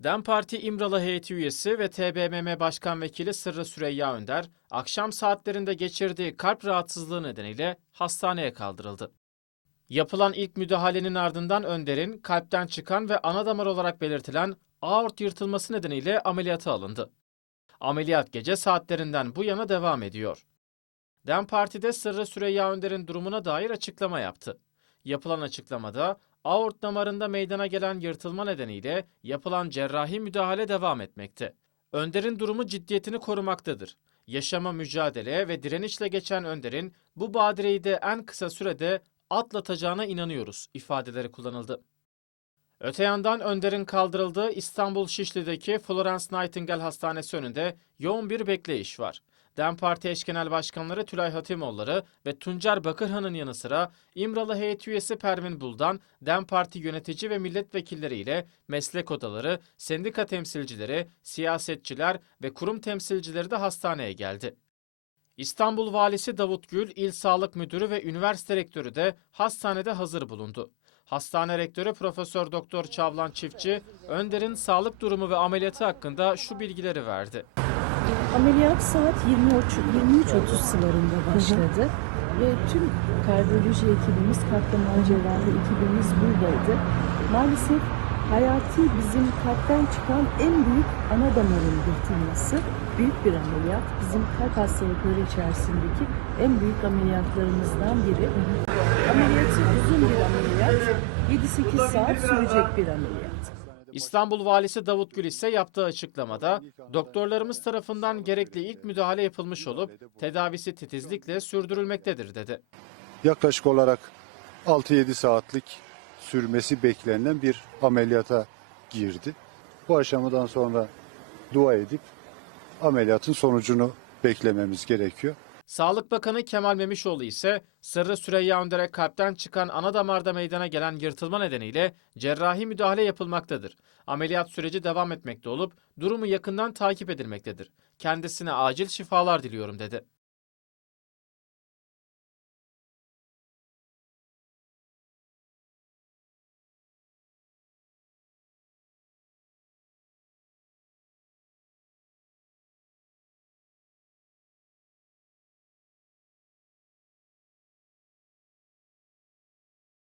DEM Parti İmralı heyeti üyesi ve TBMM Başkan Vekili Sırrı Süreyya Önder, akşam saatlerinde geçirdiği kalp rahatsızlığı nedeniyle hastaneye kaldırıldı. Yapılan ilk müdahalenin ardından Önder'in kalpten çıkan ve ana damar olarak belirtilen aort yırtılması nedeniyle ameliyata alındı. Ameliyat gece saatlerinden bu yana devam ediyor. DEM Parti'de Sırrı Süreyya Önder'in durumuna dair açıklama yaptı. Yapılan açıklamada aort damarında meydana gelen yırtılma nedeniyle yapılan cerrahi müdahale devam etmekte. Önder'in durumu ciddiyetini korumaktadır. Yaşama mücadele ve direnişle geçen Önder'in bu badireyi de en kısa sürede atlatacağına inanıyoruz ifadeleri kullanıldı. Öte yandan Önder'in kaldırıldığı İstanbul Şişli'deki Florence Nightingale Hastanesi önünde yoğun bir bekleyiş var. DEM Parti eş genel başkanları Tülay Hatimoğulları ve Tuncer Bakırhan'ın yanı sıra İmralı heyet üyesi Pervin Buldan, DEM Parti yönetici ve milletvekilleri ile meslek odaları, sendika temsilcileri, siyasetçiler ve kurum temsilcileri de hastaneye geldi. İstanbul Valisi Davut Gül, İl Sağlık Müdürü ve üniversite rektörü de hastanede hazır bulundu. Hastane rektörü Profesör Doktor Çavlan Çiftçi, Önder'in sağlık durumu ve ameliyatı hakkında şu bilgileri verdi. Ameliyat saat 23.30 sıralarında başladı. Ve tüm kardiyoloji ekibimiz, kalp damar cerrahi ekibimiz buradaydı. Maalesef hayati bizim kalpten çıkan en büyük ana damarın yırtılması büyük bir ameliyat. Bizim kalp hastalıkları içerisindeki en büyük ameliyatlarımızdan biri. Ameliyatı uzun bir ameliyat, 7-8 saat sürecek bir ameliyat. İstanbul Valisi Davut Gül ise yaptığı açıklamada doktorlarımız tarafından gerekli ilk müdahale yapılmış olup tedavisi titizlikle sürdürülmektedir dedi. yaklaşık olarak 6-7 saatlik sürmesi beklenen bir ameliyata girdi. Bu aşamadan sonra dua edip ameliyatın sonucunu beklememiz gerekiyor. Sağlık Bakanı Kemal Memişoğlu ise Sırrı Süreyya Önder'e kalpten çıkan ana damarda meydana gelen yırtılma nedeniyle cerrahi müdahale yapılmaktadır. Ameliyat süreci devam etmekte olup durumu yakından takip edilmektedir. Kendisine acil şifalar diliyorum dedi.